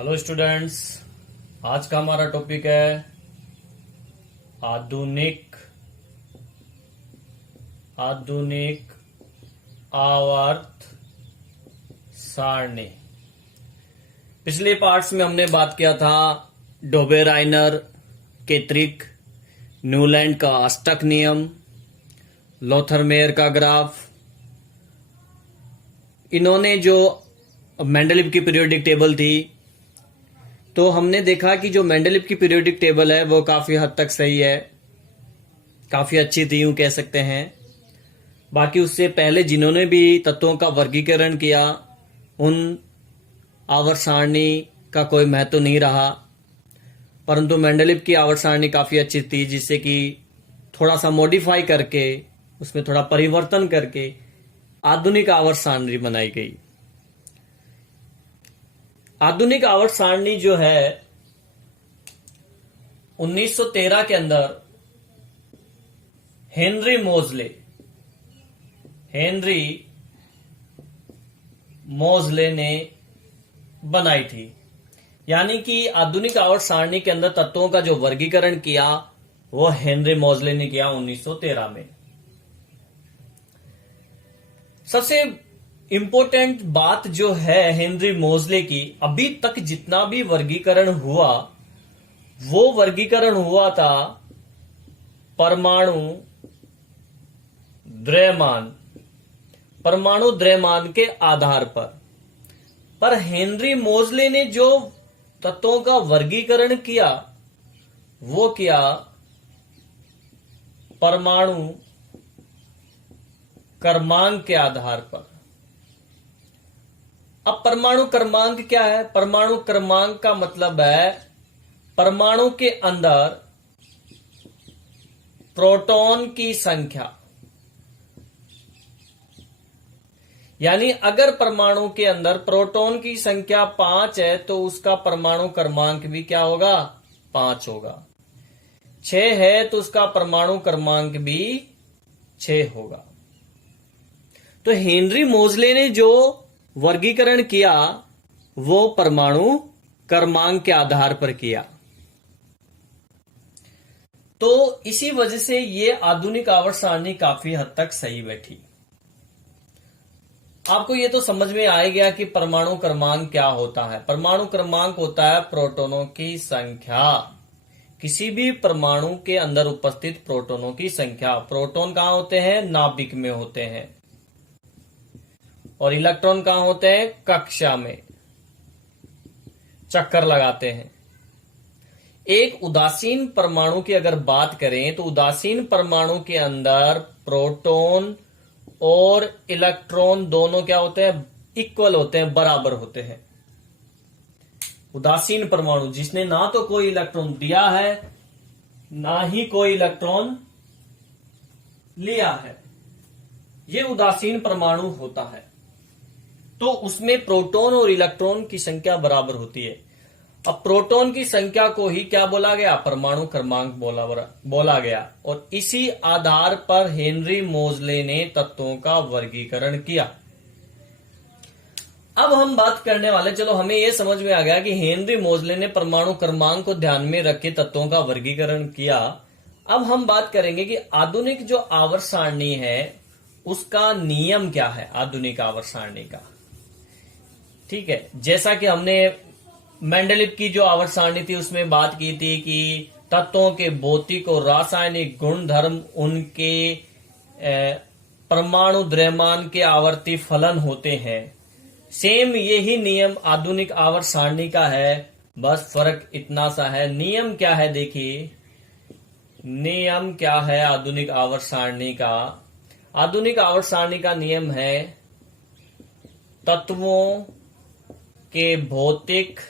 Hello students, आज का हमारा टॉपिक है आधुनिक आवर्त सारणी। पिछले पार्ट्स में हमने बात किया था डोबेराइनर, केत्रिक, न्यूलैंड का अष्टक नियम, लोथरमेयर का ग्राफ। इन्होंने जो मेंडलीव की पीरियोडिक टेबल थी, तो हमने देखा कि जो मेंडलीव की पीरियोडिक टेबल है वो काफी हद तक सही है, काफी अच्छी थी यूं कह सकते हैं। बाकी उससे पहले जिन्होंने भी तत्वों का वर्गीकरण किया उन आवर्त सारणी का कोई महत्व नहीं रहा, परंतु मेंडलीव की आवर्त सारणी काफी अच्छी थी, जिससे कि थोड़ा सा मॉडिफाई करके उसमें थोड़ा परिवर्तन करके आधुनिक आवर्त सारणी बनाई गई। आधुनिक आवर्त सारणी जो है 1913 के अंदर हेनरी मोजले ने बनाई थी। यानी कि आधुनिक आवर्त सारणी के अंदर तत्वों का जो वर्गीकरण किया वो हेनरी मोजले ने किया 1913 में। सबसे इंपॉर्टेंट बात जो है हेनरी मोजले की, अभी तक जितना भी वर्गीकरण हुआ वो वर्गीकरण हुआ था परमाणु द्रव्यमान के आधार पर हेनरी मोजले ने जो तत्वों का वर्गीकरण किया वो किया परमाणु क्रमांक के आधार पर। अब परमाणु क्रमांक क्या है? परमाणु क्रमांक का मतलब है परमाणु के अंदर प्रोटॉन की संख्या। यानी अगर परमाणु के अंदर प्रोटॉन की संख्या 5 है तो उसका परमाणु क्रमांक भी क्या होगा? 5 होगा। 6 है तो उसका परमाणु क्रमांक भी 6 होगा। तो हेनरी मोजले ने जो वर्गीकरण किया वो परमाणु क्रमांक के आधार पर किया। तो इसी वजह से ये आधुनिक आवर्त सारणी काफी हद तक सही बैठी। आपको ये तो समझ में आ गया कि परमाणु क्रमांक क्या होता है। परमाणु क्रमांक होता है प्रोटॉनों की संख्या, किसी भी परमाणु के अंदर उपस्थित प्रोटॉनों की संख्या। प्रोटॉन कहां होते हैं? नाभिक में होते हैं। और इलेक्ट्रॉन कहां होते हैं? कक्षा में चक्कर लगाते हैं। एक उदासीन परमाणु की अगर बात करें तो उदासीन परमाणु के अंदर प्रोटॉन और इलेक्ट्रॉन दोनों क्या होते हैं? इक्वल होते हैं, बराबर होते हैं। उदासीन परमाणु जिसने ना तो कोई इलेक्ट्रॉन दिया है ना ही कोई इलेक्ट्रॉन लिया है, ये उदासीन परमाणु होता है। तो उसमें प्रोटॉन और इलेक्ट्रॉन की संख्या बराबर होती है। अब प्रोटॉन की संख्या को ही क्या बोला गया? परमाणु क्रमांक बोला गया। और इसी आधार पर हेनरी मोजले ने तत्वों का वर्गीकरण किया। अब हम बात करने वाले, चलो हमें यह समझ में आ गया कि हेनरी मोजले ने परमाणु क्रमांक को ध्यान में रख के तत्वों का वर्गीकरण किया। अब हम बात करेंगे कि आधुनिक जो आवर्त सारणी है उसका नियम क्या है, आधुनिक आवर्त सारणी का। ठीक है, जैसा कि हमने मेंडलीव की जो आवर्त सारणी थी उसमें बात की थी कि तत्वों के भौतिक और रासायनिक गुणधर्म उनके परमाणु द्रव्यमान के आवर्ती फलन होते हैं। सेम यही नियम आधुनिक आवर्त सारणी का है, बस फर्क इतना सा है। नियम क्या है? देखिए नियम क्या है आधुनिक आवर्त सारणी का। आधुनिक आवर्त सारणी का नियम है तत्वों के भौतिक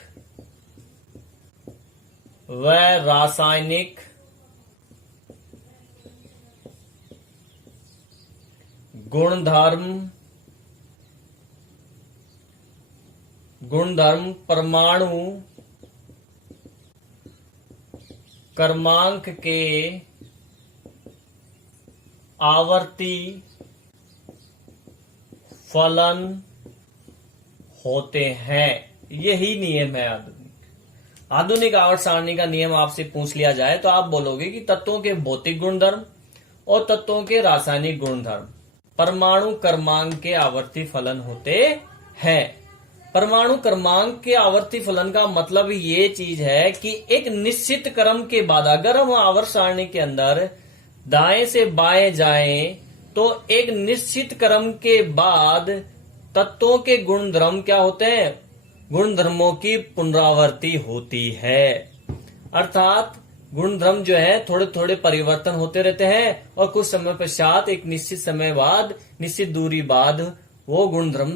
व रासायनिक गुणधर्म परमाणु क्रमांक के आवर्ती फलन होते हैं। यही नियम है आधुनिक। आधुनिक आवर्त सारणी का नियम आपसे पूछ लिया जाए तो आप बोलोगे कि तत्वों के भौतिक गुणधर्म और तत्वों के रासायनिक गुणधर्म परमाणु क्रमांक के आवर्ती फलन होते हैं। परमाणु क्रमांक के आवर्ती फलन का मतलब ये चीज है कि एक निश्चित क्रम के बाद अगर हम आवर्त सारणी के अंदर दाएं से बाएं जाएं तो एक निश्चित क्रम के बाद तत्वों के गुणधर्म क्या होते हैं, गुणधर्मों की पुनरावृत्ति होती है। अर्थात गुणधर्म जो है थोड़े थोड़े परिवर्तन होते रहते हैं और कुछ समय पश्चात एक निश्चित समय बाद निश्चित दूरी बाद वो गुणधर्म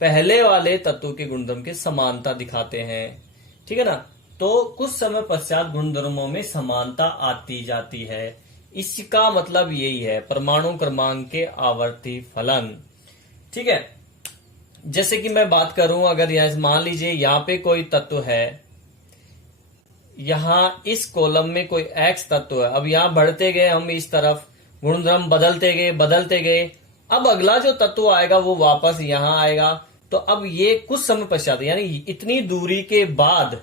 पहले वाले तत्व के गुणधर्म के समानता दिखाते हैं। ठीक है ना। तो कुछ समय पश्चात गुणधर्मों में समानता आती जाती है। इसका मतलब यही है परमाणु क्रमांक के आवर्ती फलन। ठीक है। जैसे कि मैं बात करूं, अगर यहां मान लीजिए यहां पे कोई तत्व है, यहां इस कॉलम में कोई एक्स तत्व है। अब यहां बढ़ते गए हम इस तरफ, गुणधर्म बदलते गए। अब अगला जो तत्व आएगा वो वापस यहां आएगा। तो अब ये कुछ समय पश्चात यानी इतनी दूरी के बाद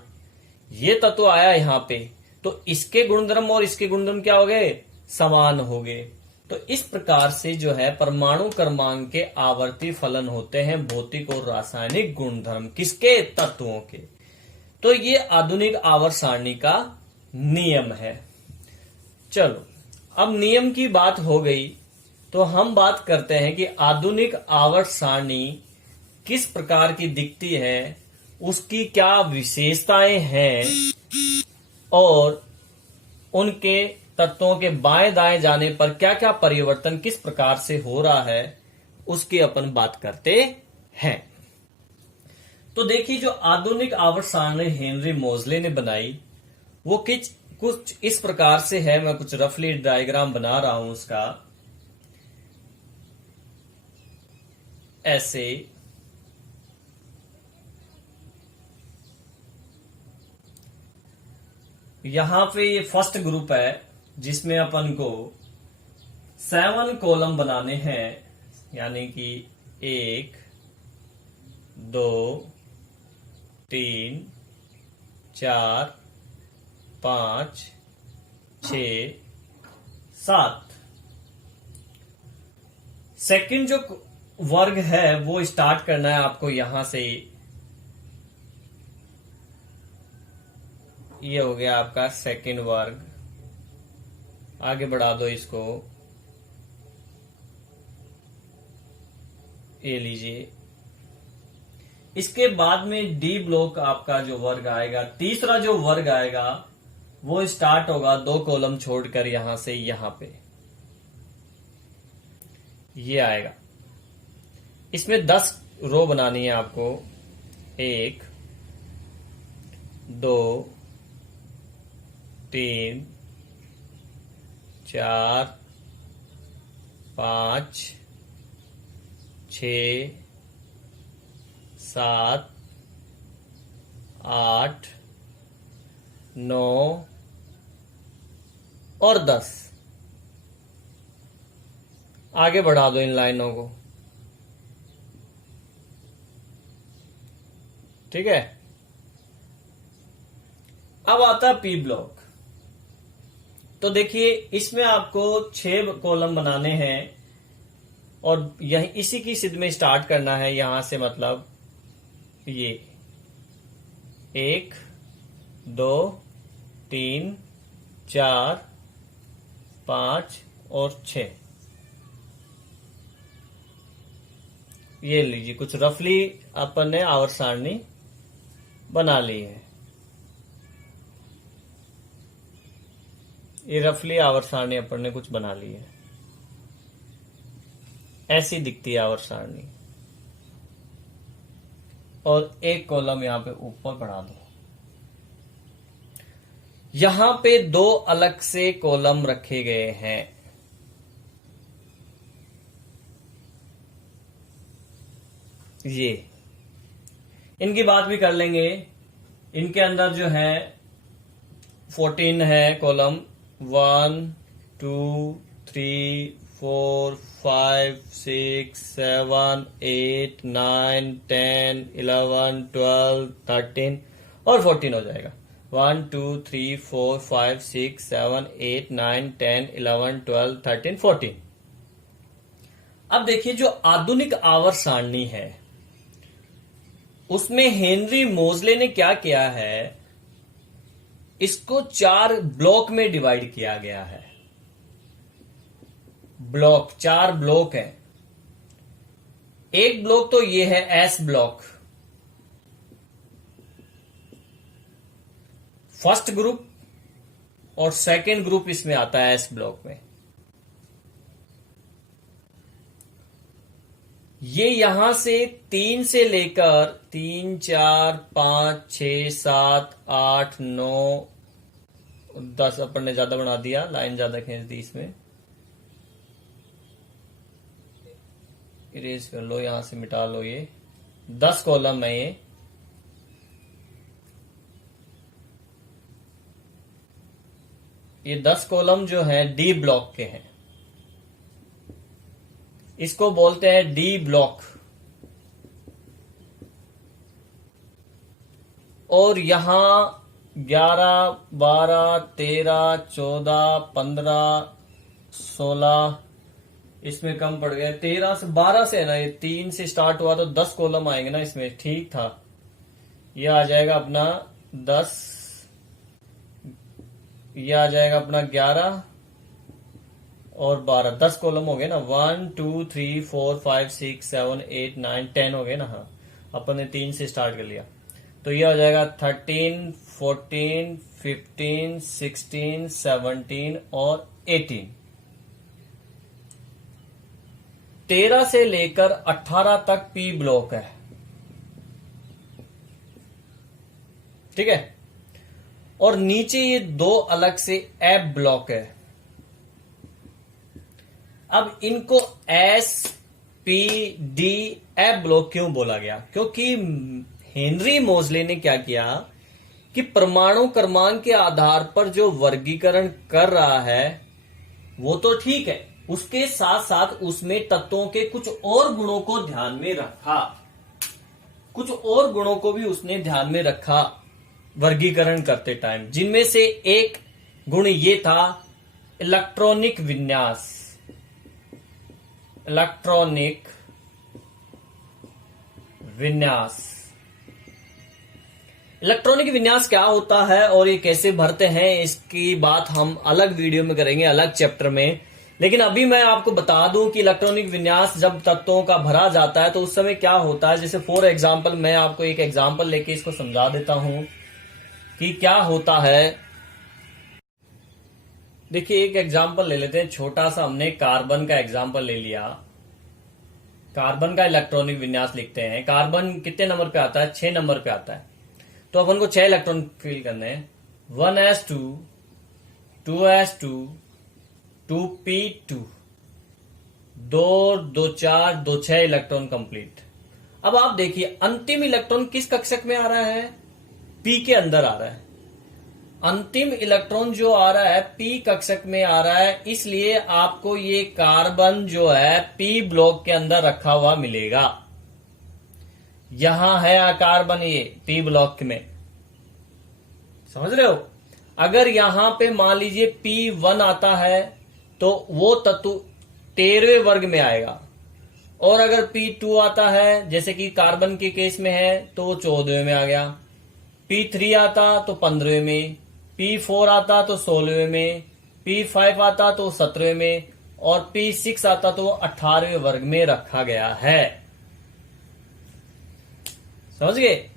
ये तत्व आया यहां पे, तो इसके गुणधर्म और इसके गुणधर्म क्या हो गए, समान हो गए। तो इस प्रकार से जो है परमाणु क्रमांक के आवर्ती फलन होते हैं भौतिक और रासायनिक गुणधर्म किसके, तत्वों के। तो ये आधुनिक आवर्त सारणी का नियम है। चलो अब नियम की बात हो गई तो हम बात करते हैं कि आधुनिक आवर्त सारणी किस प्रकार की दिखती है, उसकी क्या विशेषताएं हैं और उनके तत्वों के बाएं दाएं जाने पर क्या क्या परिवर्तन किस प्रकार से हो रहा है, उसकी अपन बात करते हैं। तो देखिए, जो आधुनिक आवर्त सारणी हेनरी मोजले ने बनाई वो कुछ इस प्रकार से है। मैं कुछ रफली डायग्राम बना रहा हूं उसका, ऐसे। यहां पे ये फर्स्ट ग्रुप है जिसमें अपन को 7 कॉलम बनाने हैं, यानी कि 1 2 3 4 5 6 7। सेकंड जो वर्ग है वो स्टार्ट करना है आपको यहां से। ये हो गया आपका सेकंड वर्ग। आगे बढ़ा दो इसको, ये लीजिए। इसके बाद में डी ब्लॉक आपका जो वर्ग आएगा, तीसरा जो वर्ग आएगा वो स्टार्ट होगा 2 कॉलम छोड़कर यहां से यहां पे, ये आएगा। इसमें 10 रो बनानी है आपको। 1 2 3 4 5 6 7 8 9 और 10। आगे बढ़ा दो इन लाइनों को। ठीक है। अब आता है पी ब्लॉक। तो देखिए, इसमें आपको 6 कॉलम बनाने हैं और यही इसी की सिद्ध में स्टार्ट करना है यहां से। मतलब ये 1 2 3 4 5 और 6। ये लीजिए, कुछ रफली अपन ने आवर्त सारणी बना ली है। ये रफली आवर्त सारणी अपन ने कुछ बना ली है। ऐसी दिखती है आवर्त सारणी। और एक कॉलम यहां पे ऊपर बढ़ा दो। यहां पे 2 अलग से कॉलम रखे गए हैं। ये इनकी बात भी कर लेंगे। इनके अंदर जो है 14 है कॉलम। 1 2 3 4 5 6 7 8 9 10 11 12 13 और 14 हो जाएगा। 1 2 3 4 5 6 7 8 9 10 11 12 13 14। अब देखिए जो आधुनिक आवर्त सारणी है उसमें हेनरी मोजले ने क्या किया है, इसको 4 ब्लॉक में डिवाइड किया गया है। ब्लॉक 4 ब्लॉक है। एक ब्लॉक तो ये है एस ब्लॉक, फर्स्ट ग्रुप, और सेकेंड ग्रुप इसमें आता है एस ब्लॉक में। ये यहां से 3 से लेकर 3 4 5 6 7 8 9 10, अपन ने ज्यादा बना दिया, लाइन ज्यादा खींच दी इसमें, इरेज कर लो, यहां से मिटा लो। ये 10 कॉलम है। ये 10 कॉलम जो है डी ब्लॉक के हैं, इसको बोलते हैं डी ब्लॉक। और यहां 11 12 13 14 15 16, इसमें कम पड़ गए, 13 से 12 से है ना, ये 3 से स्टार्ट हुआ तो 10 कॉलम आएंगे ना इसमें, ठीक था। ये आ जाएगा अपना 10, ये आ जाएगा अपना 11 और 12, 10 कॉलम हो गए ना। 1 2 3 4 5 6 7 8 9 10 हो गए ना। हाँ, अपन ने 3 से स्टार्ट कर लिया, तो ये हो जाएगा 13 14 15 16 17 और 18। 13 से लेकर 18 तक पी ब्लॉक है, ठीक है। और नीचे ये 2 अलग से एफ ब्लॉक है। अब इनको S P D F block क्यों बोला गया? क्योंकि हेनरी मोजले ने क्या किया कि परमाणु क्रमांक के आधार पर जो वर्गीकरण कर रहा है वो तो ठीक है, उसके साथ साथ उसमें तत्वों के कुछ और गुणों को ध्यान में रखा, कुछ और गुणों को भी उसने ध्यान में रखा वर्गीकरण करते टाइम, जिनमें से एक गुण ये था इलेक्ट्रॉनिक विन्यास। इलेक्ट्रॉनिक विन्यास, इलेक्ट्रॉनिक विन्यास क्या होता है और ये कैसे भरते हैं, इसकी बात हम अलग वीडियो में करेंगे, अलग चैप्टर में। लेकिन अभी मैं आपको बता दूं कि इलेक्ट्रॉनिक विन्यास जब तत्वों का भरा जाता है तो उस समय क्या होता है। जैसे फॉर एग्जांपल मैं आपको एक एग्जांपल लेके इसको समझा देता हूं कि क्या होता है। देखिए एक एग्जांपल ले लेते हैं, छोटा सा हमने कार्बन का एग्जांपल ले लिया। कार्बन का इलेक्ट्रॉनिक विन्यास लिखते हैं। कार्बन कितने नंबर पे आता है? 6 नंबर पे आता है। तो अपन को 6 इलेक्ट्रॉन फिल करने हैं। 1s2 2s2 2p2 2 2 4 2 6 electron complete. अब आप देखिए अंतिम इलेक्ट्रॉन किस कक्षक में आ रहा है? पी के अंदर आ रहा है। अंतिम इलेक्ट्रॉन जो आ रहा है पी कक्षक में आ रहा है, इसलिए आपको ये कार्बन जो है पी ब्लॉक के अंदर रखा हुआ मिलेगा। यहां है कार्बन ये पी ब्लॉक में, समझ रहे हो। अगर यहां पे मान लीजिए P1 आता है तो वो तत्व 13वें वर्ग में आएगा, और अगर P2 आता है जैसे कि कार्बन के केस में है तो वो 14वें में आ गया। P3 आता तो 15वें में, P4 आता तो 16वें में, P5 आता तो 17वें में, और P6 आता तो 18वें वर्ग में रखा गया है। समझ गए।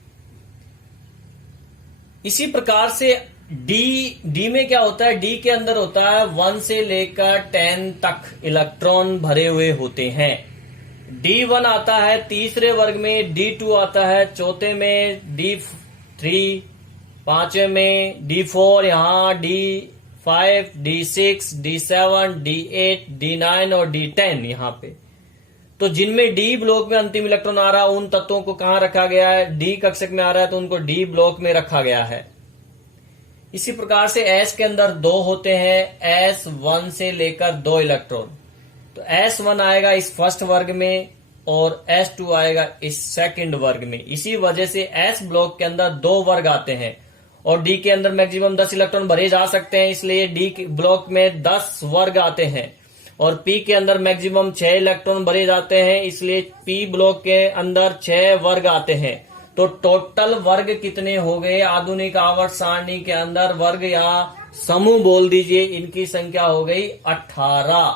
इसी प्रकार से डी में क्या होता है? डी के अंदर होता है 1 से लेकर 10 तक इलेक्ट्रॉन भरे हुए होते हैं। D1 आता है तीसरे वर्ग में, D2 आता है चौथे में, D3 पांचवें में, D4 यहां, D5 D6 D7 D8 D9 और D10 यहां पे। तो जिनमें डी ब्लॉक में अंतिम इलेक्ट्रॉन आ रहा है उन तत्वों को कहां रखा गया है? डी कक्षक में आ रहा है तो उनको डी ब्लॉक में रखा गया है। इसी प्रकार से एस के अंदर 2 होते हैं, S1 से लेकर 2 इलेक्ट्रॉन। तो S1 आएगा इस फर्स्ट वर्ग में और S2 आएगा इस सेकंड वर्ग में। इसी वजह से S ब्लॉक के अंदर 2 वर्ग आते हैं, और डी के अंदर मैक्सिमम 10 इलेक्ट्रॉन भरे जा सकते हैं, इसलिए डी ब्लॉक में 10 वर्ग आते हैं। और पी के अंदर मैक्सिमम 6 इलेक्ट्रॉन भरे जाते हैं, इसलिए पी ब्लॉक के अंदर 6 वर्ग आते हैं। तो टोटल वर्ग कितने हो गए आधुनिक आवर्त सारणी के अंदर? वर्ग या समूह बोल दीजिए, इनकी संख्या हो गई 18।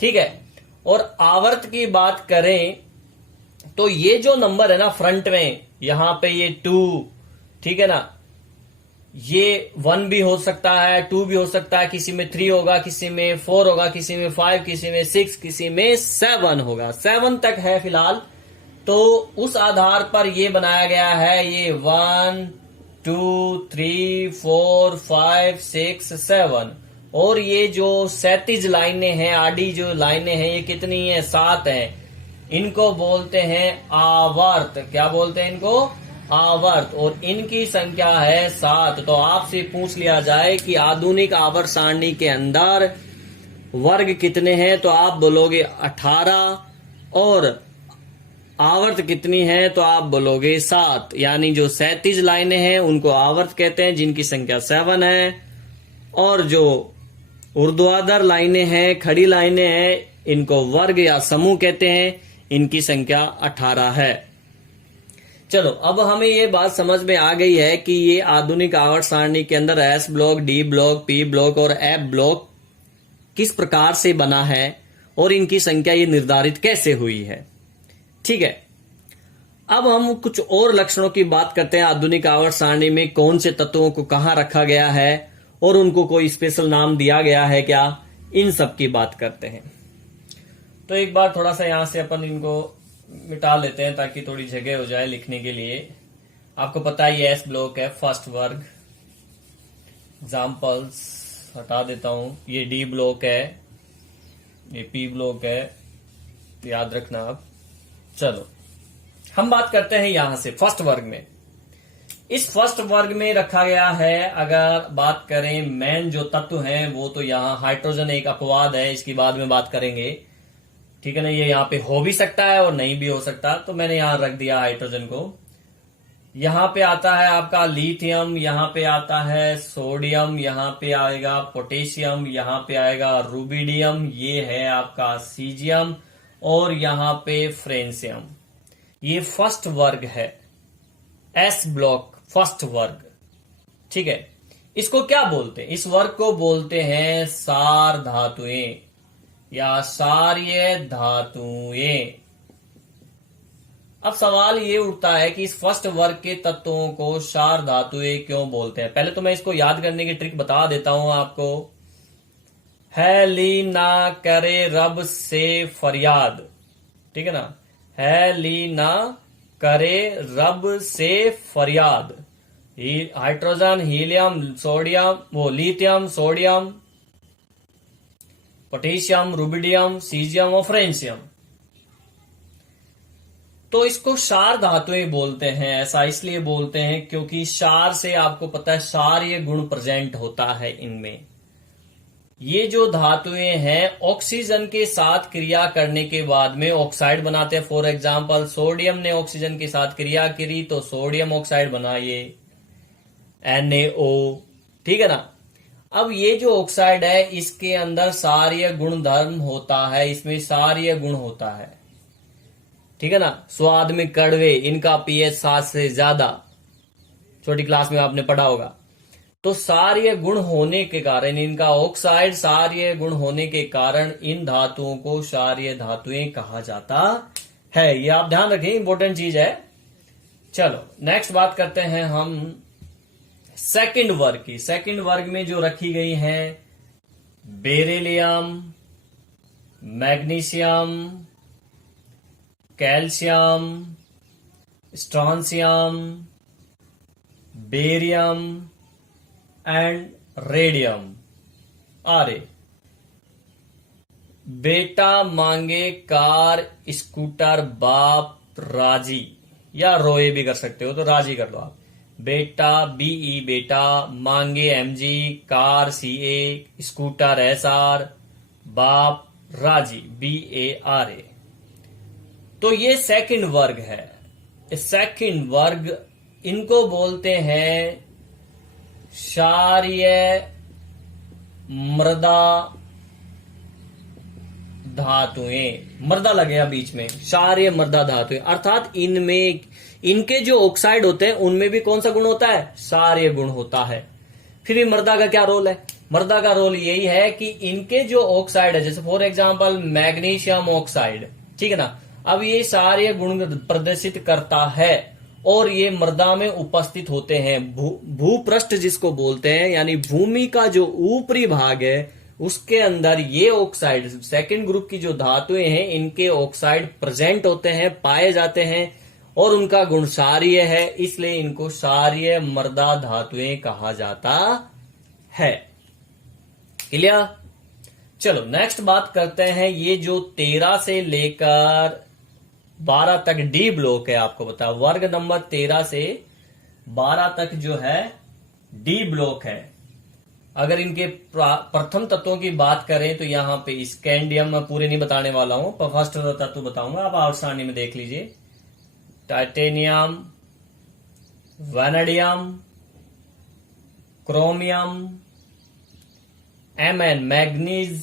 ठीक है। और आवर्त की बात करें तो ये जो नंबर है ना फ्रंट में, यहां पे ये 2, ठीक है ना, ये 1 भी हो सकता है, 2 भी हो सकता है, किसी में 3 होगा, किसी में 4 होगा, किसी में 5, किसी में 6, किसी में 7 होगा। 7 तक है फिलहाल। तो उस आधार पर ये बनाया गया है, ये 1 2 3 4 5 6 7। और ये जो 37 लाइनें हैं, आडी जो लाइनें हैं, ये कितनी है? 7 है। इनको बोलते हैं आवर्त। क्या बोलते हैं इनको? आवर्त। और इनकी संख्या है 7। तो आपसे पूछ लिया जाए कि आधुनिक आवर्त सारणी के अंदर वर्ग कितने हैं, तो आप बोलोगे 18। और आवर्त कितनी है, तो आप बोलोगे 7। यानी जो 37 लाइनें हैं उनको आवर्त कहते हैं, जिनकी संख्या 7 है। और जो ऊर्ध्वाधर लाइनें हैं, खड़ी लाइनें हैं, इनको वर्ग या समूह कहते हैं, इनकी संख्या 18 है। चलो, अब हमें ये बात समझ में आ गई है कि ये आधुनिक आवर्त सारणी के अंदर S block, D block, P block और एफ ब्लॉक किस प्रकार से बना है और इनकी संख्या ये निर्धारित कैसे हुई है। ठीक है। अब हम कुछ और लक्षणों की बात करते हैं। आधुनिक आवर्त सारणी में कौन से तत्वों को कहां रखा गया है और उनको कोई स्पेशल नाम दिया गया है क्या, इन सब की बात करते हैं। तो एक बार थोड़ा सा यहां से अपन इनको मिटा लेते हैं ताकि थोड़ी जगह हो जाए लिखने के लिए। आपको पता है ये एस ब्लॉक है, फर्स्ट वर्ग। एग्जाम्पल्स हटा देता हूं। ये डी ब्लॉक है, ये पी ब्लॉक है, याद रखना आप। चलो, हम बात करते हैं यहां से फर्स्ट वर्ग में। इस फर्स्ट वर्ग में रखा गया है, अगर बात करें मेन जो तत्व हैं वो तो यहां हाइड्रोजन एक अपवाद है, इसकी बाद में बात करेंगे। ठीक है ना, ये यहां पे हो भी सकता है और नहीं भी हो सकता, तो मैंने यहां रख दिया हाइड्रोजन को। यहां पे आता है आपका लिथियम, यहां पे आता है सोडियम, यहां पे आएगा पोटेशियम, यहां पे आएगा रुबिडियम, ये है आपका सीजियम, और यहां पे फ्रेंसियम। ये फर्स्ट वर्ग है, एस ब्लॉक फर्स्ट वर्ग। ठीक है। इसको क्या बोलते हैं? इस वर्ग को बोलते हैं सार धातुएं या सार्य धातुएं। अब सवाल ये उठता है कि इस फर्स्ट वर्ग के तत्वों को सार धातुएं क्यों बोलते हैं। पहले तो मैं इसको याद करने की ट्रिक बता देता हूं आपको। है ली ना करे रब से फरियाद, ठीक है ना, है ली ना करे रब से फरियाद। हाइड्रोजन, हीलियम, सोडियम, वो lithium, sodium, potassium, rubidium, caesium और फ्रेंसियम। तो इसको क्षार धातुएं बोलते हैं। ऐसा इसलिए बोलते हैं क्योंकि क्षार से आपको पता है क्षारीय गुण प्रेजेंट होता है इनमें। ये जो धातुएं हैं ऑक्सीजन के साथ क्रिया करने के बाद में ऑक्साइड बनाते हैं। फॉर एग्जांपल सोडियम ने ऑक्सीजन के साथ क्रिया करी तो सोडियम ऑक्साइड बना, ये NaO, ठीक है ना। अब ये जो ऑक्साइड है इसके अंदर क्षारीय गुण धर्म होता है, इसमें क्षारीय गुण होता है, ठीक है ना। स्वाद में कड़वे, इनका pH 7 से ज्यादा, छोटी क्लास में आपने पढ़ा होगा। तो क्षारीय गुण होने के कारण, इनका ऑक्साइड क्षारीय गुण होने के कारण इन धातुओं को क्षारीय धातुएं कहा जाता है। ये आप ध्यान रखें, इंपॉर्टेंट चीज है। चलो नेक्स्ट बात करते हैं हम सेकंड वर्ग की। सेकंड वर्ग में जो रखी गई है beryllium, magnesium, calcium, strontium, barium and radium. आरे बेटा मांगे कार स्कूटर बाप राजी, या रोए भी कर सकते हो तो राजी कर लो आप। बेटा BE बेटा, मांगे MG, car CA, scooter SR, बाप राजी BARA। तो ये सेकंड वर्ग है। सेकंड वर्ग इनको बोलते हैं क्षारीय मृदा धातुएं, मृदा लग गया बीच में, क्षारीय मृदा धातुएं, अर्थात इनमें इनके जो ऑक्साइड होते हैं उनमें भी कौन सा गुण होता है? क्षारीय गुण होता है। फिर भी मृदा का क्या रोल है? मृदा का रोल यही है कि इनके जो ऑक्साइड है, जैसे फॉर एग्जांपल मैग्नीशियम ऑक्साइड, ठीक है ना, अब ये क्षारीय गुण प्रदर्शित करता है और ये मृदा में उपस्थित होते हैं। भूपृष्ठ जिसको बोलते हैं, यानी भूमि का जो ऊपरी भाग है उसके अंदर ये ऑक्साइड, सेकंड ग्रुप की जो धातुएं हैं, इनके ऑक्साइड प्रेजेंट होते हैं, पाए जाते हैं और उनका गुण क्षारीय है, इसलिए इनको क्षारीय मृदा धातुएं कहा जाता है। क्लियर? चलो नेक्स्ट बात करते हैं, ये जो 13 से लेकर 12 तक डी ब्लॉक है, आपको बता वर्ग नंबर 13 से 12 तक जो है डी ब्लॉक है। अगर इनके प्रथम तत्वों की बात करें तो यहां पे स्कैंडियम, मैं पूरे नहीं बताने वाला हूं, पर फर्स्ट तत्व बताऊंगा, आप आउट सारणी में देख लीजिए। Titanium, vanadium, chromium, Mn manganese,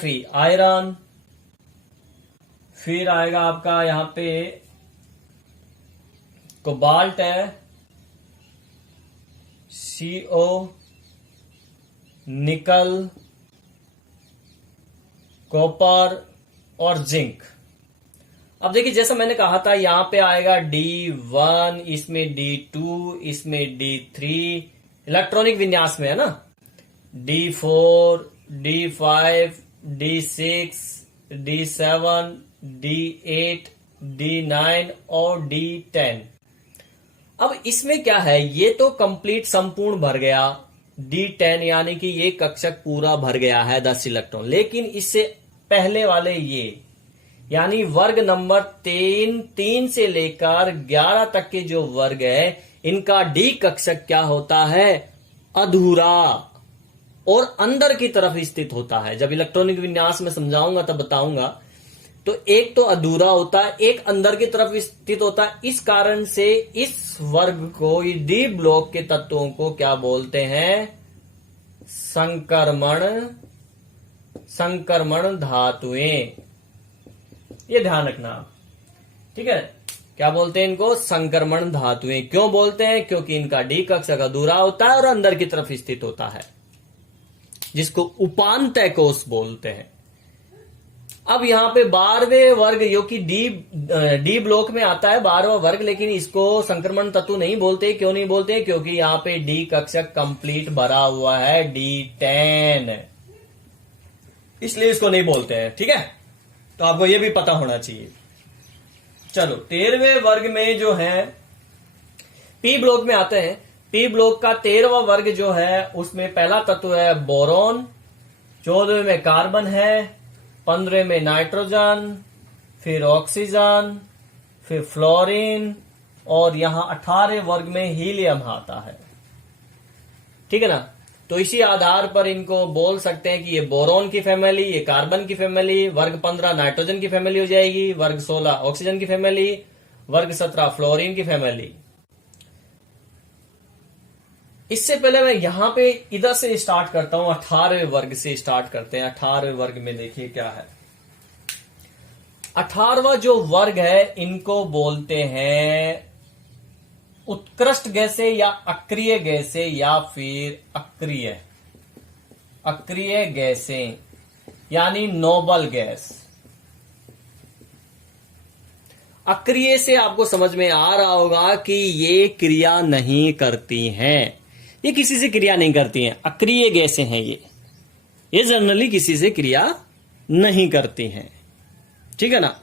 Fe iron, फिर आएगा आपका यहां पे कोबाल्ट है, CO, निकल, कॉपर और जिंक। अब देखिए जैसा मैंने कहा था, यहां पे आएगा D1, इसमें D2, इसमें D3, इलेक्ट्रॉनिक विन्यास में है ना, D4, D5, D6, D7, D8, D9 और D10। अब इसमें क्या है, ये तो कंप्लीट संपूर्ण भर गया D10, यानी कि ये कक्षक पूरा भर गया है 10 इलेक्ट्रॉन। लेकिन इससे पहले वाले ये, यानी वर्ग नंबर 3 से लेकर 11 तक के जो वर्ग है, इनका डी कक्षक क्या होता है? अधूरा और अंदर की तरफ स्थित होता है। जब इलेक्ट्रॉनिक विन्यास में समझाऊंगा तब बताऊंगा। तो एक तो अधूरा होता है, एक अंदर की तरफ स्थित होता है। इस कारण से इस वर्ग को, डी ब्लॉक के तत्वों को क्या बोलते हैं? संक्रमण धातुएं। ये ध्यान रखना, ठीक है? क्या बोलते हैं इनको? संक्रमण धातुएं। क्यों बोलते हैं? क्योंकि इनका डी कक्षक अधूरा होता है और अंदर की तरफ स्थित होता है, जिसको उपांत्य कोष बोलते हैं। अब यहां पे 12वें वर्ग, जो कि डी ब्लॉक में आता है 12वां वर्ग, लेकिन इसको संक्रमण तत्व नहीं बोलते। क्यों नहीं बोलते? क्योंकि यहां पे डी कक्षक कंप्लीट भरा हुआ है, D10, इसलिए इसको नहीं बोलते हैं। ठीक है, तो आपको यह भी पता होना चाहिए। चलो 13वें वर्ग में जो है पी ब्लॉक में आते हैं। पी ब्लॉक का 13वां वर्ग जो है, उसमें पहला तत्व है बोरॉन, 14वें में कार्बन है, 15वें में नाइट्रोजन, फिर ऑक्सीजन, फिर फ्लोरीन, और यहां 18वें वर्ग में हीलियम आता है। ठीक है ना? तो इसी आधार पर इनको बोल सकते हैं कि ये बोरॉन की फैमिली, ये कार्बन की फैमिली, वर्ग 15 नाइट्रोजन की फैमिली हो जाएगी, वर्ग 16 ऑक्सीजन की फैमिली, वर्ग 17 फ्लोरीन की फैमिली। इससे पहले मैं यहां पे इधर से स्टार्ट करता हूं, 18वें वर्ग से स्टार्ट करते हैं। 18वें वर्ग में देखिए क्या है। 18वां जो वर्ग है, इनको बोलते हैं उत्कृष्ट गैसें या अक्रिय गैसें, या फिर अक्रिय गैसें, यानी नोबल गैस। अक्रिय से आपको समझ में आ रहा होगा कि ये क्रिया नहीं करती हैं, ये किसी से क्रिया नहीं करती हैं। अक्रिय गैसें हैं ये जनरली किसी से क्रिया नहीं करती हैं। ठीक है ना?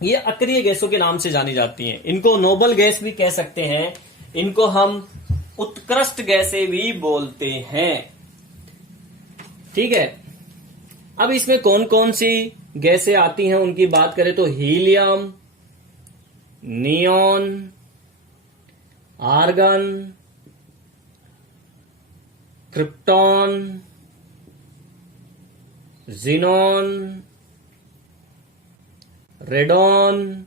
ये अक्रिय गैसों के नाम से जानी जाती हैं। इनको नोबल गैस भी कह सकते हैं, इनको हम उत्कृष्ट गैसें भी बोलते हैं। ठीक है, अब इसमें कौन कौन सी गैसें आती हैं उनकी बात करें तो helium, neon, argon, krypton, xenon, radon,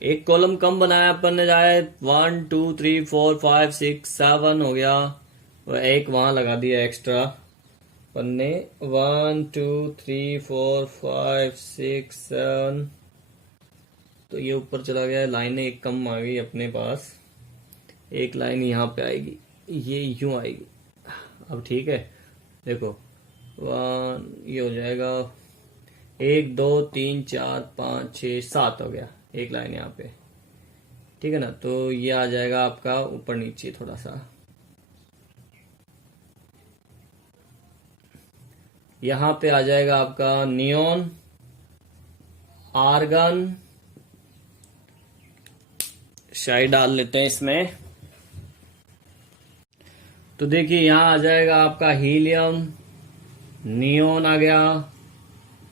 एक कॉलम कम बनाया अपन ने, जाए 1 2 3 4 5 6 7 हो गया, और एक वहां लगा दिया एक्स्ट्रा अपन ने, 1 2 3 4 5 6 7, तो ये ऊपर चला गया, लाइनें एक कम आ गई अपने पास, एक लाइन यहाँ पे आएगी, ये यूं आएगी। अब ठीक है, देखो 1 ये हो जाएगा, 1 2 3 4 5 6 7 हो गया, एक लाइन यहाँ पे, ठीक है ना। तो ये आ जाएगा आपका ऊपर नीचे थोड़ा सा, यहाँ पे आ जाएगा आपका नियॉन, आर्गन, शायद डाल लेते हैं इसमें। तो देखिए यहाँ आ जाएगा आपका हीलियम, नियॉन आ गया,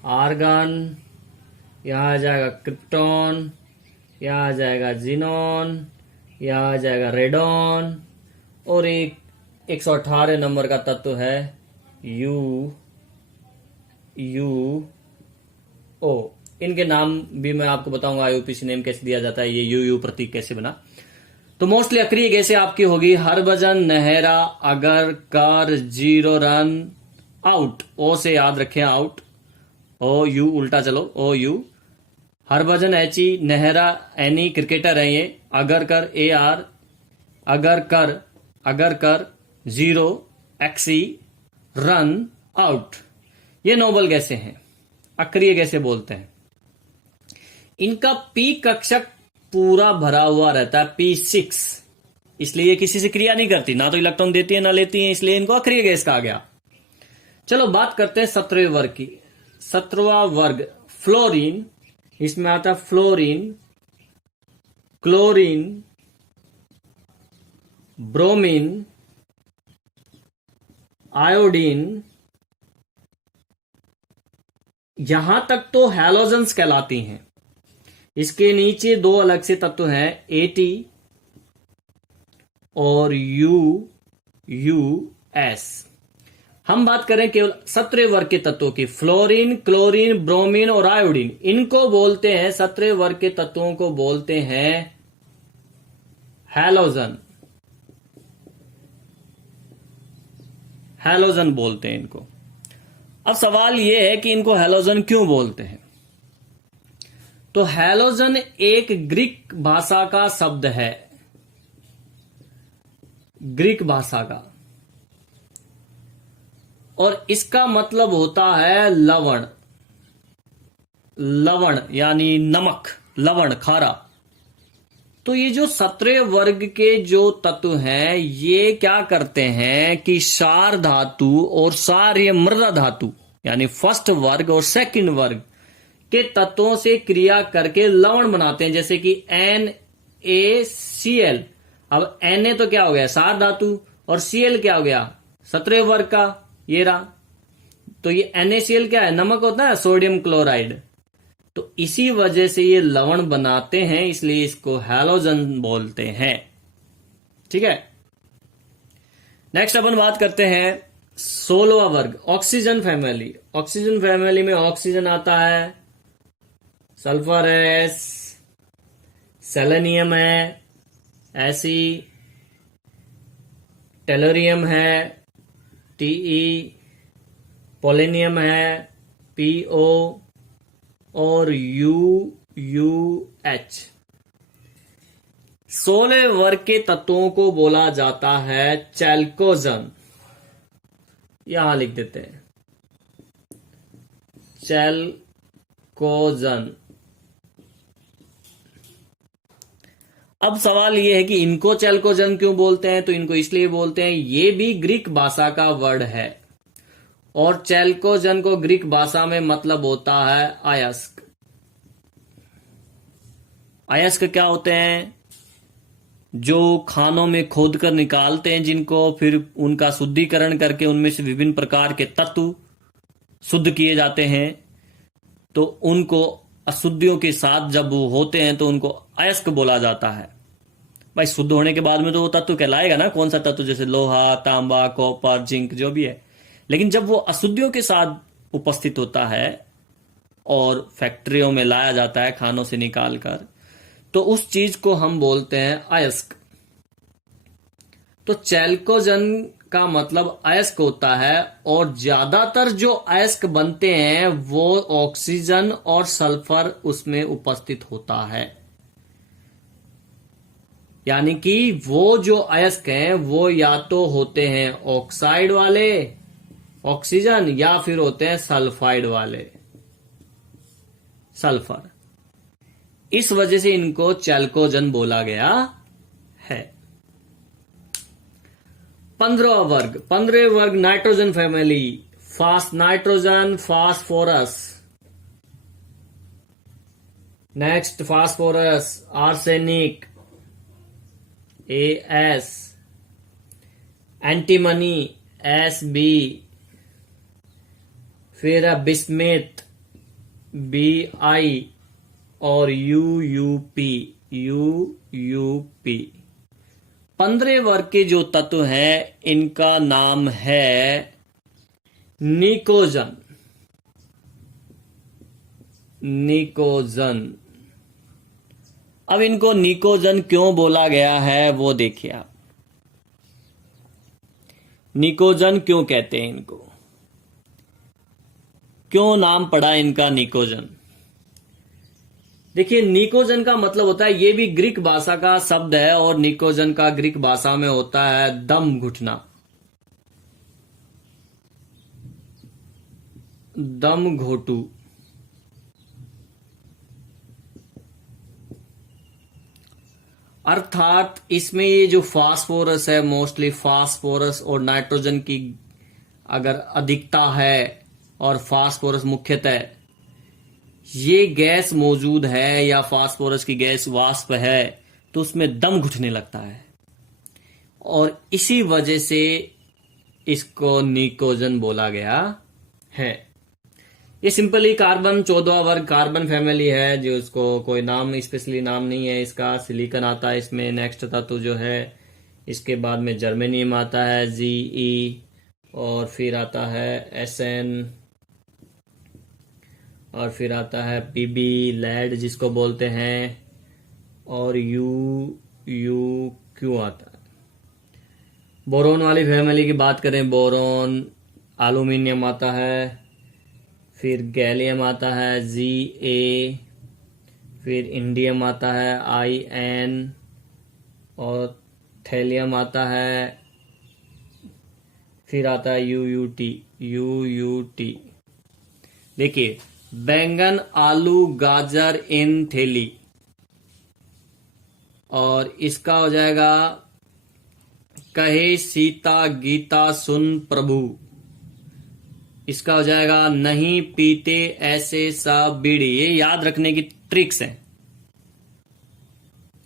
आर्गन, यहाँ आ जाएगा क्रिप्टॉन, यहाँ आ जाएगा जीनॉन, यहाँ आ जाएगा रेडॉन, और एक 118 नंबर का तत्व है यू ओ। इनके नाम भी मैं आपको बताऊंगा, आईयूपीसी नेम कैसे दिया जाता है, ये यू प्रतीक कैसे बना। तो मोस्टली अक्रिय गैसें आपकी होगी हरभजन, नहरा, अगर, कर, जीरो, रन, आउट। ओ से याद रखें, आउट, ओ यू उल्टा चलो, ओ यू। Harbhajan H E, Nehra N E, cricketer है ये, अगर कर ए आर, अगर कर zero X E, run out. ये नोबल गैसें हैं, अक्रिय गैसें बोलते हैं। इनका पी कक्षक पूरा भरा हुआ रहता है, P6, इसलिए किसी से क्रिया नहीं करती, ना तो इलेक्ट्रॉन देती है ना लेती है, इसलिए इनको अक्रिय गैस कहा गया। चलो बात करते हैं 17वें वर्ग की। 17वां वर्ग फ्लोरीन, इसमें आता है फ्लोरीन, क्लोरीन, ब्रोमीन, आयोडीन, यहां तक तो हैलोजेंस कहलाती हैं। इसके नीचे दो अलग से तत्व हैं, AT और US। हम बात करें केवल 17वें वर्ग के तत्वों की, फ्लोरीन, क्लोरीन, ब्रोमीन और आयोडीन, इनको बोलते हैं, 17वें वर्ग के तत्वों को बोलते हैं हैलोजन। हैलोजन बोलते हैं इनको। अब सवाल यह है कि इनको हैलोजन क्यों बोलते हैं। तो हैलोजन एक ग्रीक भाषा का शब्द है, ग्रीक भाषा का, और इसका मतलब होता है लवण। लवण यानी नमक, लवण, खारा। तो ये जो 17वें वर्ग के जो तत्व हैं, ये क्या करते हैं कि क्षार धातु और क्षारीय मृदा धातु यानी फर्स्ट वर्ग और सेकंड वर्ग के तत्वों से क्रिया करके लवण बनाते हैं, जैसे कि NaCl। अब Na तो क्या हो गया, क्षार धातु, और Cl क्या हो गया, 17वें वर्ग का ये रहा। तो ये NaCl क्या है, नमक होता है, सोडियम क्लोराइड। तो इसी वजह से ये लवण बनाते हैं, इसलिए इसको हैलोजन बोलते हैं। ठीक है, नेक्स्ट अपन बात करते हैं 16वां वर्ग, ऑक्सीजन फैमिली। ऑक्सीजन फैमिली में ऑक्सीजन आता है, सल्फर है, सेलेनियम है, ऐसी टेलोरियम है, Te, पोलेनियम है, Po और UH। 16वें वर्ग के तत्वों को बोला जाता है चैल्कोजन। यहां लिख देते हैं चैल्कोजन। अब सवाल यह है कि इनको चैल्कोजन क्यों बोलते हैं। तो इनको इसलिए बोलते हैं, ये भी ग्रीक भाषा का वर्ड है, और चैल्कोजन को ग्रीक भाषा में मतलब होता है अयस्क। अयस्क क्या होते हैं, जो खानों में खोद कर निकालते हैं, जिनको फिर उनका शुद्धिकरण करके उनमें से विभिन्न प्रकार के तत्व शुद्ध किए जाते हैं। तो उनको अशुद्धियों के साथ जब वो होते हैं तो उनको अयस्क बोला जाता है। भाई शुद्ध होने के बाद में तो वो तत्व कहलाएगा ना, कौन सा तत्व, जैसे लोहा, तांबा, कॉपर, जिंक, जो भी है। लेकिन जब वो अशुद्धियों के साथ उपस्थित होता है और फैक्ट्रियों में लाया जाता है खानों से निकालकर, तो उस चीज को हम बोलते हैं अयस्क। तो चैल्कोजन का मतलब अयस्क होता है, और ज्यादातर जो अयस्क बनते हैं वो ऑक्सीजन और सल्फर उसमें उपस्थित होता है। यानी कि वो जो अयस्क हैं वो या तो होते हैं ऑक्साइड वाले ऑक्सीजन, या फिर होते हैं सल्फाइड वाले सल्फर। इस वजह से इनको चैल्कोजन बोला गया है। 15 वर्ग nitrogen family, nitrogen, phosphorus. Next phosphorus, arsenic AS, antimony SB, फिर बिस्मिथ BI, और UUP। 15 वर्ग के जो तत्व हैं इनका नाम है निकोजन। अब इनको निकोजन क्यों बोला गया है वो देखिए आप। निकोजन क्यों कहते हैं इनको, क्यों नाम पड़ा इनका निकोजन? देखिए, निकोजन का मतलब होता है, ये भी ग्रीक भाषा का शब्द है, और निकोजन का ग्रीक भाषा में होता है दम घुटना। दम घोटू। अर्थात इसमें ये जो फास्फोरस है, मोस्टली फास्फोरस और नाइट्रोजन की अगर अधिकता है, और फास्फोरस मुख्यतः ये गैस मौजूद है, या फास्फोरस की गैस वाष्प है, तो उसमें दम घुटने लगता है, और इसी वजह से इसको निकोजन बोला गया है। ये सिंपली कार्बन 14 वर्ग कार्बन फैमिली है, जो इसको कोई नाम स्पेशली नाम नहीं है इसका। सिलिकॉन आता है इसमें। नेक्स्ट तत्व जो है, इसके बाद में जर्मेनियम आता है Ge, और फिर आता है Sn, और फिर आता है Pb, लेड जिसको बोलते हैं, और Q आता है। बोरोन वाली फैमिली की बात करें, बोरोन, एल्यूमिनियम आता है, फिर गैलियम आता है Ga, फिर इंडियम आता है In, और थैलियम आता है, फिर आता है UUT। देखिए, बैंगन, आलू, गाजर इन थैली, और इसका हो जाएगा कहे सीता गीता सुन प्रभु। इसका हो जाएगा नहीं पीते ऐसे सा बीड़ी। ये याद रखने की ट्रिक्स हैं।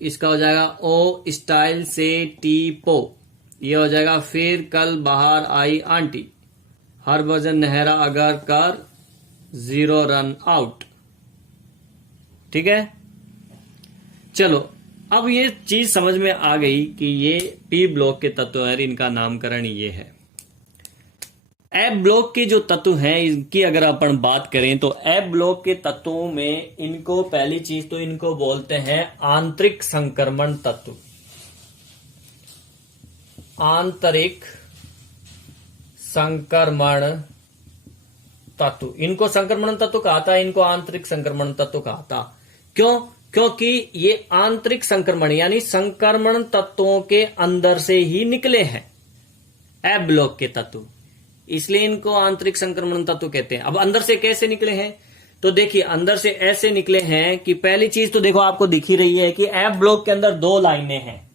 इसका हो जाएगा ओ स्टाइल से टी पो। ये हो जाएगा फिर कल बाहर आई आंटी, हरभजन नेहरा अगर कर 0 रन आउट। ठीक है, चलो अब ये चीज समझ में आ गई कि ये पी ब्लॉक के तत्व है, इनका नामकरण ये है। एफ ब्लॉक के जो तत्व हैं इनकी अगर अपन बात करें, तो एफ ब्लॉक के तत्वों में इनको पहली चीज तो इनको बोलते हैं आंतरिक संक्रमण तत्व। आंतरिक संक्रमण तत्व, इनको संक्रमण तत्व कहा था, इनको आंतरिक संक्रमण तत्व कहा था। क्यों? क्योंकि ये आंतरिक संक्रमण यानी संक्रमण तत्वों के अंदर से ही निकले हैं एफ ब्लॉक के तत्व, इसलिए इनको आंतरिक संक्रमण तत्व कहते हैं। अब अंदर से कैसे निकले हैं, तो देखिए अंदर से ऐसे निकले हैं कि पहली चीज तो देखो आपको दिख ही रही है कि एफ ब्लॉक के अंदर 2 लाइनें हैं,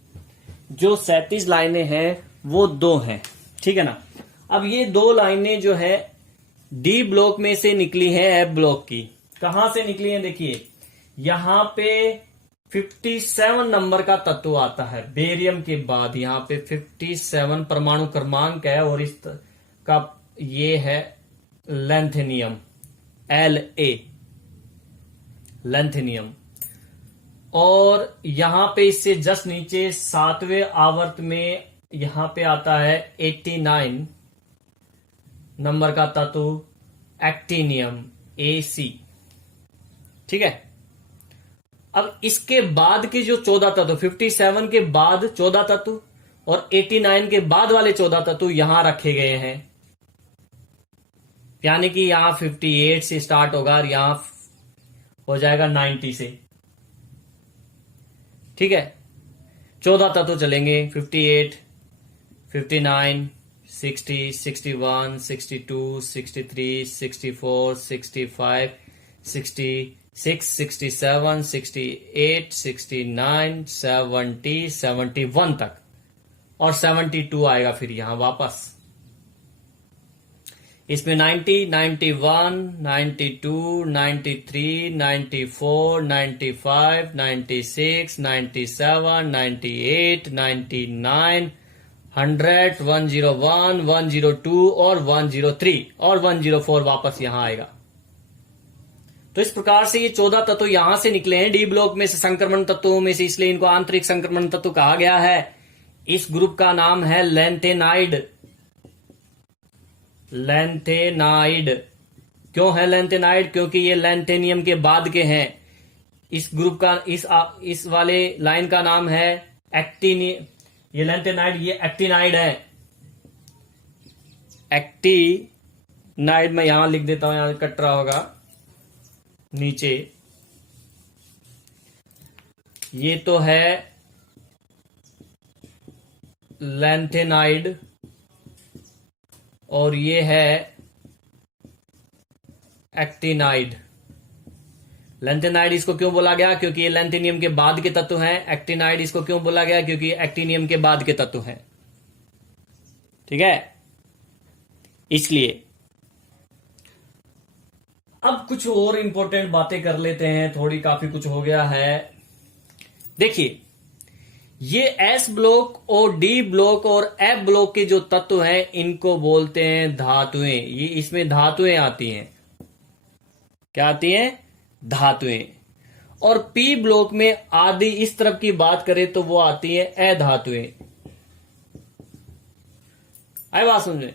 जो 37 लाइनें हैं वो 2 हैं, ठीक है ना। अब ये 2 लाइनें जो है डी ब्लॉक में से निकली है एफ ब्लॉक की। कहां से निकली है, देखिए यहां पे 57 नंबर का तत्व आता है, बेरियम के बाद यहां पे 57 परमाणु क्रमांक है, और इस का ये है लैंथेनियम La, लैंथेनियम। और यहां पे इससे जस्ट नीचे 7वें आवर्त में यहां पे आता है 89 नंबर का तत्व एक्टिनियम Ac, ठीक है। अब इसके बाद के जो 14 तत्व, 57 के बाद 14 तत्व और 89 के बाद वाले 14 तत्व यहां रखे गए हैं। यानी कि यहां 58 से स्टार्ट होगा और यहां हो जाएगा 90 से। ठीक है, 14 तत्व चलेंगे, 58, 59, 60, 61, 62, 63, 64, 65, 66, 67, 68, 69, 70, 71 तक, और 72 आएगा फिर यहां वापस। इसमें 90, 91, 92, 93, 94, 95, 96, 97, 98, 99, 100, 101, 102 और 103 और 104 वापस यहां आएगा। तो इस प्रकार से ये 14 तत्व यहां से निकले हैं डी ब्लॉक में से, संक्रमण तत्वों में से, इसलिए इनको आंतरिक संक्रमण तत्व कहा गया है। इस ग्रुप का नाम है लैंथेनाइड। लैंथेनाइड क्यों है लैंथेनाइड? क्योंकि ये लैंथेनियम के बाद के हैं। इस ग्रुप का इस वाले लाइन का नाम है ये लैंथेनाइड, ये एक्टिनाइड है। एक्टिनाइड मैं यहां लिख देता हूं, यहां कट रहा होगा नीचे। ये तो है लैंथेनाइड और ये है एक्टिनाइड। लैंथेनाइड इसको क्यों बोला गया? क्योंकि ये लैंथेनियम के बाद के तत्व हैं। एक्टिनाइड इसको क्यों बोला गया? क्योंकि एक्टिनियम के बाद के तत्व हैं। ठीक है, इसलिए अब कुछ और इंपॉर्टेंट बातें कर लेते हैं, थोड़ी काफी कुछ हो गया है। देखिए, ये एस ब्लॉक और डी ब्लॉक और एफ ब्लॉक के जो तत्व हैं इनको बोलते हैं धातुएं। ये इसमें धातुएं आती हैं। क्या आती हैं? धातुएं। और पी ब्लॉक में आदि इस तरफ की बात करें तो वो आती है अधातुएं। आए बात समझे?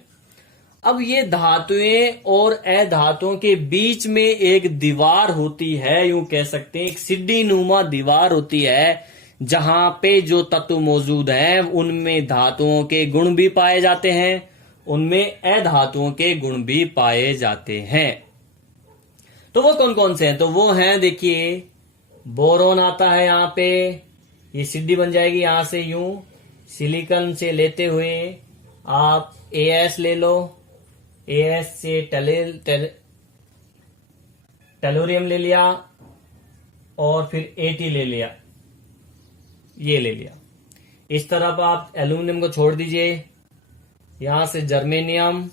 अब ये धातुएं और अधातुओं के बीच में एक दीवार होती है, यूं कह सकते हैं एक सीढ़ी नुमा दीवार होती है, जहां पे जो तत्व मौजूद हैं उनमें धातुओं के गुण भी पाए जाते हैं, उनमें अधातुओं के गुण भी पाए जाते हैं। तो वो कौन कौन से हैं? तो वो हैं, देखिए, बोरोन आता है यहां पे, ये सीढ़ी बन जाएगी यहां से यूं। सिलिकॉन से लेते हुए आप एएस ले लो, एएस से टेलोरियम ले लिया और फिर एटी ले लिया, ये ले लिया। इस तरफ आप एल्यूमिनियम को छोड़ दीजिए, यहां से जर्मेनियम,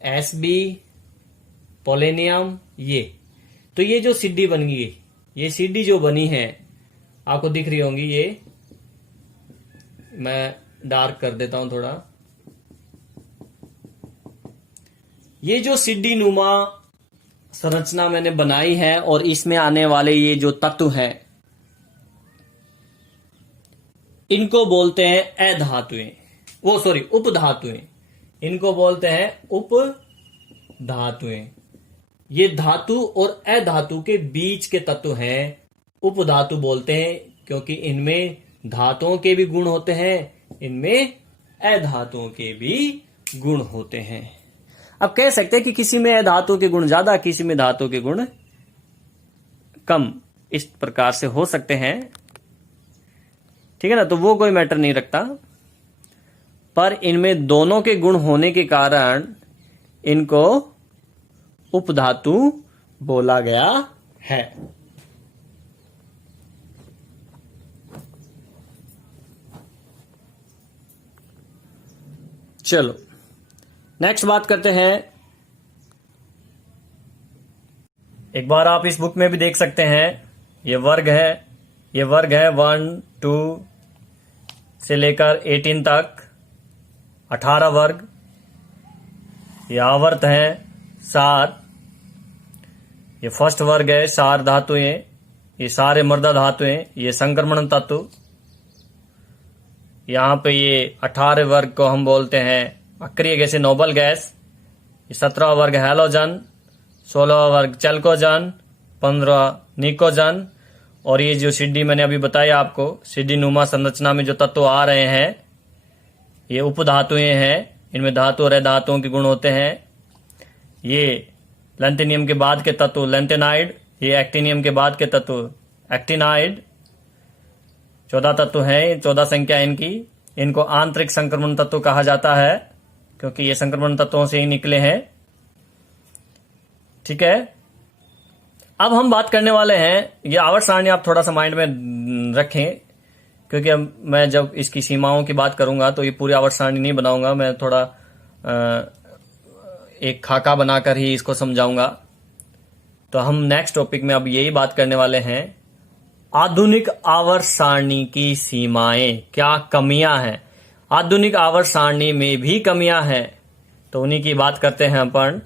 एसबी, पोलेनियम, ये। तो ये जो सीढ़ी बन गई, ये सीढ़ी जो बनी है आपको दिख रही होंगी, ये मैं डार्क कर देता हूं थोड़ा। ये जो सीढ़ी नुमा संरचना मैंने बनाई है और इसमें आने वाले ये जो तत्व हैं इनको बोलते हैं अधातुएं, वो सॉरी उपधातुएं। इनको बोलते हैं उपधातुएं। ये धातु और अधातु के बीच के तत्व हैं, उपधातु बोलते हैं, क्योंकि इनमें धातुओं के भी गुण होते हैं, इनमें अधातुओं के भी गुण होते हैं। अब कह सकते हैं कि किसी में अधातुओं के गुण ज्यादा, किसी में धातुओं के गुण कम, इस प्रकार से हो सकते हैं। ठीक है ना, तो वो कोई मैटर नहीं रखता, पर इनमें दोनों के गुण होने के कारण इनको उपधातु बोला गया है। चलो नेक्स्ट बात करते हैं। एक बार आप इस बुक में भी देख सकते हैं, ये वर्ग है, ये वर्ग है 1, 2 से लेकर 18 तक 18 वर्ग। ये आवर्त है 7। ये फर्स्ट वर्ग है सार धातुएं, ये सारे मर्दा धातुएं, ये संक्रमण तत्व। यहां पे ये 18 वर्ग को हम बोलते हैं अक्रिय गैस, नोबल गैस। 17वां वर्ग हैलोजन, 16वां वर्ग चैल्कोजन, 15 निकोजन, और ये जो सीढ़ी मैंने अभी बताया आपको, सीढ़ी नुमा संरचना में जो तत्व आ रहे हैं ये उपधातुएं हैं, इनमें धातु और अधातुओं के गुण होते हैं। ये लैंथेनियम के बाद के तत्व लैंथेनाइड, ये एक्टिनियम के बाद के तत्व एक्टिनाइड। 14 तत्व हैं, 14 संख्या इनकी। इनको आंतरिक संक्रमण तत्व कहा जाता है क्योंकि ये संक्रमण तत्वों से ही निकले हैं। ठीक है, अब हम बात करने वाले हैं, ये आवर्त सारणी आप थोड़ा सा माइंड में रखें क्योंकि अब मैं जब इसकी सीमाओं की बात करूंगा तो ये पूरी आवर्त सारणी नहीं बनाऊंगा, मैं थोड़ा एक खाका बनाकर ही इसको समझाऊंगा। तो हम नेक्स्ट टॉपिक में अब यही बात करने वाले हैं, आधुनिक आवर्त सारणी की सीमाएं, क्या कमियां हैं। आधुनिक आवर्त सारणी में भी कमियां हैं, तो उन्हीं की बात करते हैं अपन।